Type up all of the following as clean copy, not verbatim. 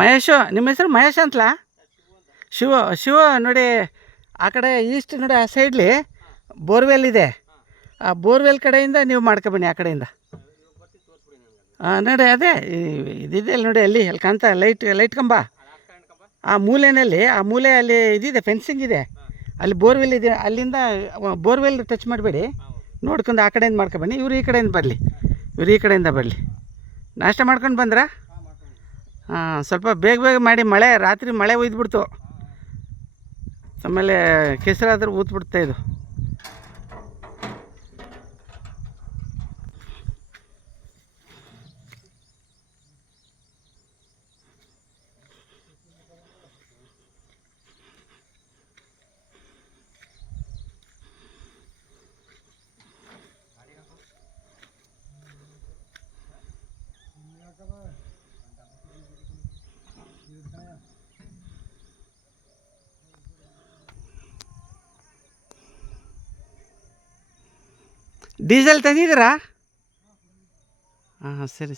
ಮಹೇಶು, ನಿಮ್ಮ ಹೆಸರು ಮಹೇಶ್ ಅಂತಲಾ? ಶಿವ ನೋಡಿ, ಆ ಕಡೆ ಈಸ್ಟ್ ನೋಡಿ, ಆ ಸೈಡ್ಲಿ ಬೋರ್ವೆಲ್ ಇದೆ. ಆ ಬೋರ್ವೆಲ್ ಕಡೆಯಿಂದ ನೀವು ಮಾಡ್ಕೊಬನ್ನಿ, ಆ ಕಡೆಯಿಂದ. ನೋಡಿ ಅದೇ ಇದಿದೆ ಅಲ್ಲಿ ನೋಡಿ, ಅಲ್ಲಿ ಕಾಣ್ತಾ ಲೈಟ್ ಕಂಬ. ಆ ಮೂಲೆಯಲ್ಲಿ ಅಲ್ಲಿ ಇದಿದೆ, ಫೆನ್ಸಿಂಗ್ ಇದೆ. ಅಲ್ಲಿ ಬೋರ್ವೆಲ್ ಇದೆ, ಅಲ್ಲಿಂದ ಬೋರ್ವೆಲ್ ಟಚ್ ಮಾಡಬೇಡಿ, ನೋಡ್ಕೊಂಡು ಆ ಕಡೆಯಿಂದ ಮಾಡ್ಕೊಬನ್ನಿ. ಇವ್ರು ಈ ಕಡೆಯಿಂದ ಬರಲಿ. ನಾಷ್ಟ ಮಾಡ್ಕೊಂಡು ಬಂದ್ರಾ? ಸ್ವಲ್ಪ ಬೇಗ ಮಾಡಿ. ರಾತ್ರಿ ಮಳೆ ಒಯ್ದುಬಿಡ್ತು, ಆಮೇಲೆ ಕೆಸರಾದ್ರೂ ಊದ್ಬಿಡ್ತಾ ಇದು. ಡೀಸೆಲ್ ತಂದಿದ್ದೀರಾ? ಹಾಂ, ಸರಿ.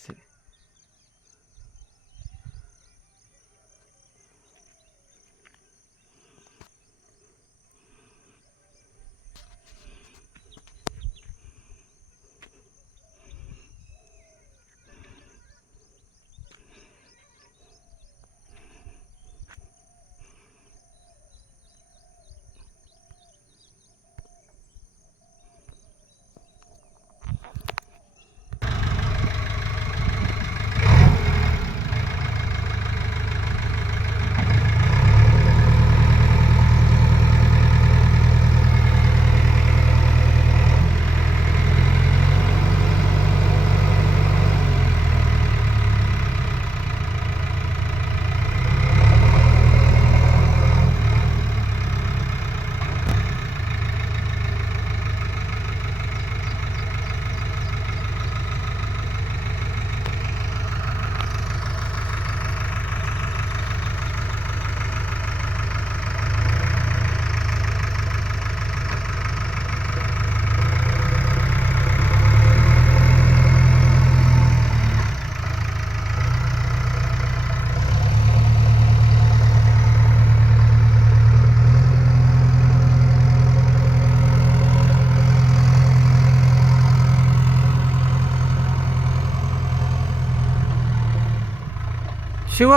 ಶಿವ,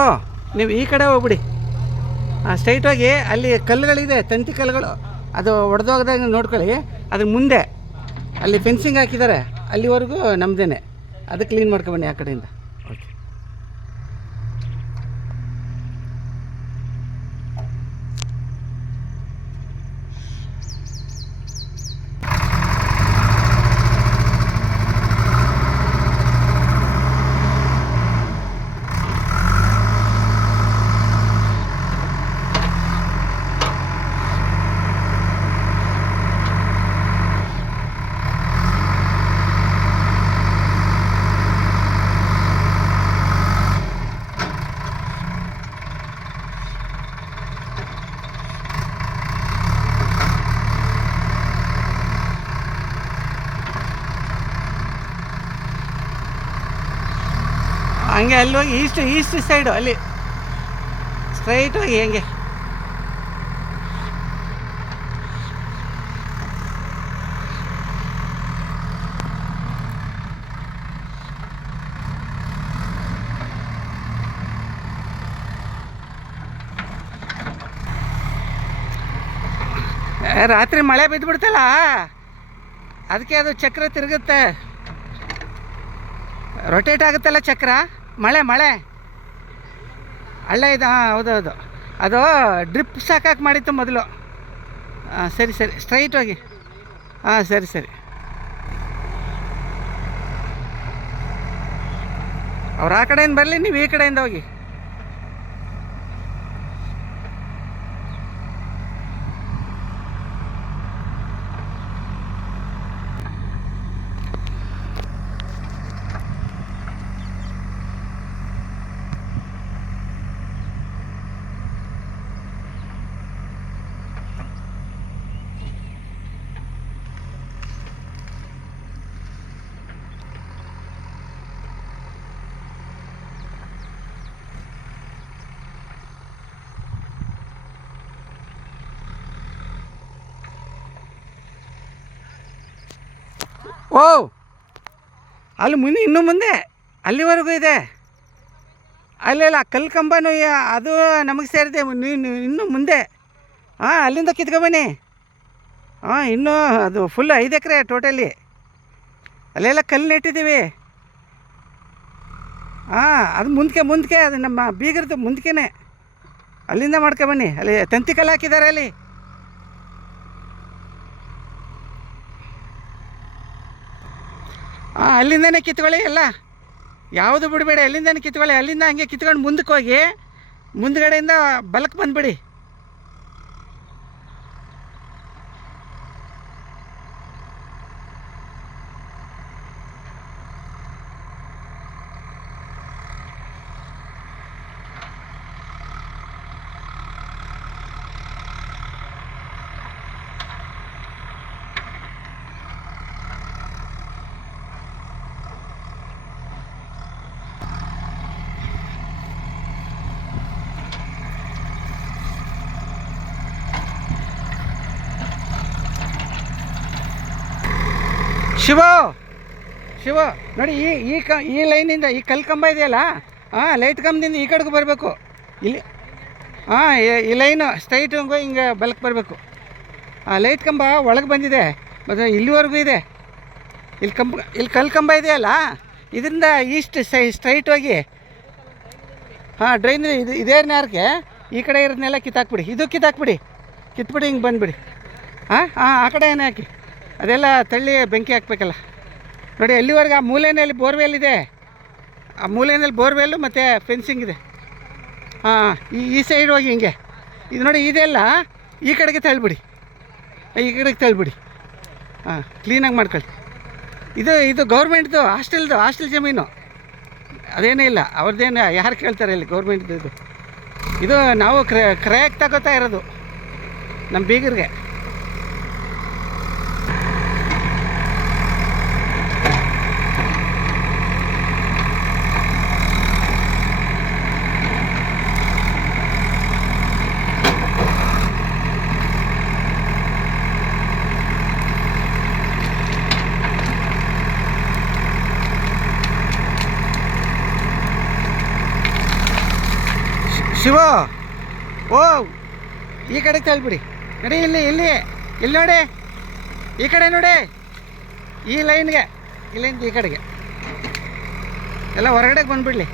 ನೀವು ಈ ಕಡೆ ಹೋಗ್ಬಿಡಿ. ಸ್ಟ್ರೈಟ್ ಹೋಗಿ, ಅಲ್ಲಿ ಕಲ್ಲುಗಳಿದೆ, ತಂತಿ ಕಲ್ಲುಗಳು, ಅದು ಒಡೆದೋಗದಾಗ ನೋಡ್ಕೊಳ್ಳಿ. ಅದ್ರ ಮುಂದೆ ಅಲ್ಲಿ ಫೆನ್ಸಿಂಗ್ ಹಾಕಿದ್ದಾರೆ, ಅಲ್ಲಿವರೆಗೂ ನಮ್ಮದೇನೆ. ಅದು ಕ್ಲೀನ್ ಮಾಡ್ಕೊಬನ್ನಿ ಆ ಕಡೆಯಿಂದ. ಓಕೆ. ಹಂಗೆ ಅಲ್ಲಿ ಹೋಗಿ ಈಸ್ಟ್ ಸೈಡು, ಅಲ್ಲಿ ಸ್ಟ್ರೈಟ್ ಹೋಗಿ ಹೆಂಗೆ. ರಾತ್ರಿ ಮಳೆ ಬಿದ್ದುಬಿಡ್ತಲ್ಲ, ಅದಕ್ಕೆ ಅದು ಚಕ್ರ ತಿರುಗುತ್ತೆ, ರೊಟೇಟ್ ಆಗುತ್ತಲ್ಲ ಚಕ್ರ. ಮಳೆ ಹಳ್ಳ ಇದು. ಹಾಂ, ಹೌದೌದು. ಅದು ಡ್ರಿಪ್ ಸಾಕಾಗಿ ಮಾಡಿತ್ತು ಮೊದಲು. ಸರಿ ಸ್ಟ್ರೈಟ್ ಹೋಗಿ. ಸರಿ. ಅವ್ರು ಆ ಕಡೆಯಿಂದ ಬರಲಿ, ನೀವು ಈ ಕಡೆಯಿಂದ ಹೋಗಿ. ಓ ಅಲ್ಲಿ ಮುಂದೆ ಇನ್ನೂ ಮುಂದೆ ಅಲ್ಲಿವರೆಗೂ ಇದೆ. ಅಲ್ಲೆಲ್ಲ ಕಲ್ಲು ಕಂಬನೂ ಅದು ನಮಗೆ ಸೇರಿದೆ. ಇನ್ನೂ ಮುಂದೆ ಹಾಂ ಅಲ್ಲಿಂದ ಕಿತ್ಕೊಬನ್ನಿ. ಹಾಂ ಇನ್ನೂ ಅದು ಫುಲ್ 5 ಎಕರೆ ಟೋಟಲಿ. ಅಲ್ಲೆಲ್ಲ ಕಲ್ಲು ನೆಟ್ಟಿದ್ದೀವಿ. ಹಾಂ ಅದು ಮುಂದಕ್ಕೆ ಅದು ನಮ್ಮ ಬೀಗರದು ಮುಂದಕ್ಕೆ ಅಲ್ಲಿಂದ ಮಾಡ್ಕೊಬನ್ನಿ. ಅಲ್ಲಿ ತಂತಿ ಕಲ್ಲು ಹಾಕಿದ್ದಾರೆ ಅಲ್ಲಿ. ಹಾಂ ಅಲ್ಲಿಂದನೇ ಕಿತ್ಕೊಳ್ಳಿ ಎಲ್ಲ, ಯಾವುದು ಬಿಡಬೇಡಿ, ಅಲ್ಲಿಂದನೇ ಕಿತ್ಕೊಳ್ಳಿ. ಅಲ್ಲಿಂದ ಹಂಗೆ ಕಿತ್ಕೊಂಡು ಮುಂದಕ್ಕೆ ಹೋಗಿ ಮುಂದ್ಗಡೆಯಿಂದ ಬಲಕ್ಕೆ ಬಂದುಬಿಡಿ. ಶಿವ ನೋಡಿ, ಈ ಲೈನಿಂದ ಈ ಕಲ್ಲು ಕಂಬ ಇದೆಯಲ್ಲ, ಹಾಂ ಲೈಟ್ ಕಂಬದಿಂದ ಈ ಕಡೆಗೂ ಬರಬೇಕು. ಇಲ್ಲಿ ಹಾಂ ಈ ಲೈನು ಸ್ಟ್ರೈಟ್ ಹಿಂಗೆ ಬಲಕ್ಕೆ ಬರಬೇಕು. ಲೈಟ್ ಕಂಬ ಒಳಗೆ ಬಂದಿದೆ ಮತ್ತು ಇಲ್ಲಿವರೆಗೂ ಇದೆ. ಇಲ್ಲಿ ಕಲ್ಲು ಕಂಬ ಇದೆಯಲ್ಲ, ಇದರಿಂದ ಈಸ್ಟ್ ಸ್ಟ್ರೈಟ್ ಹೋಗಿ ಹಾಂ ಡ್ರೈನ್ ಇದೇ ನೇರಕ್ಕೆ ಈ ಕಡೆ ಇರೋದನ್ನೆಲ್ಲ ಕಿತ್ತಾಕ್ಬಿಡಿ. ಇದು ಕಿತ್ತಾಕ್ಬಿಡಿ, ಕಿತ್ಬಿಡಿ ಹಿಂಗೆ ಬಂದುಬಿಡಿ. ಆ ಕಡೆ ಏನೇ ಹಾಕಿ ಅದೆಲ್ಲ ತಳ್ಳಿ ಬೆಂಕಿ ಹಾಕಬೇಕಲ್ಲ. ನೋಡಿ ಅಲ್ಲಿವರೆಗೆ ಆ ಮೂಲೆಯಲ್ಲಿ ಬೋರ್ವೆಲ್ ಇದೆ. ಆ ಮೂಲೆಯಲ್ಲಿ ಬೋರ್ವೆಲ್ಲು ಮತ್ತು ಫೆನ್ಸಿಂಗ್ ಇದೆ. ಹಾಂ ಈ ಸೈಡ್ ಹೋಗಿ ಹಿಂಗೆ ಇದು ನೋಡಿ, ಇದೆಲ್ಲ ಈ ಕಡೆಗೆ ತಳ್ಳಿಬಿಡಿ, ಈ ಕಡೆಗೆ ತಳ್ಳಿಬಿಡಿ. ಹಾಂ ಕ್ಲೀನಾಗಿ ಮಾಡ್ಕೊಳ್ಳಿ. ಇದು ಗೌರ್ಮೆಂಟ್ದು ಹಾಸ್ಟೆಲ್ ಜಮೀನು, ಅದೇನೇ ಇಲ್ಲ ಅವ್ರದ್ದೇನು, ಯಾರು ಕೇಳ್ತಾರೆ ಇಲ್ಲಿ ಗೌರ್ಮೆಂಟ್ದು. ಇದು ನಾವು ಕ್ರಯಕ್ಕೆ ತಗೋತಾ ಇರೋದು ನಮ್ಮ ಬೀಗರಿಗೆ. ಶಿವ ಓ ಈ ಕಡೆಗೆ ತಳ್ಳಿಬಿಡಿ. ನೋಡಿ ಇಲ್ಲಿ ನೋಡಿ, ಈ ಕಡೆ ನೋಡಿ, ಈ ಲೈನ್ಗೆ ಈ ಕಡೆಗೆ ಎಲ್ಲ ಹೊರಗಡೆಗೆ ಬಂದುಬಿಡ್ಲಿ.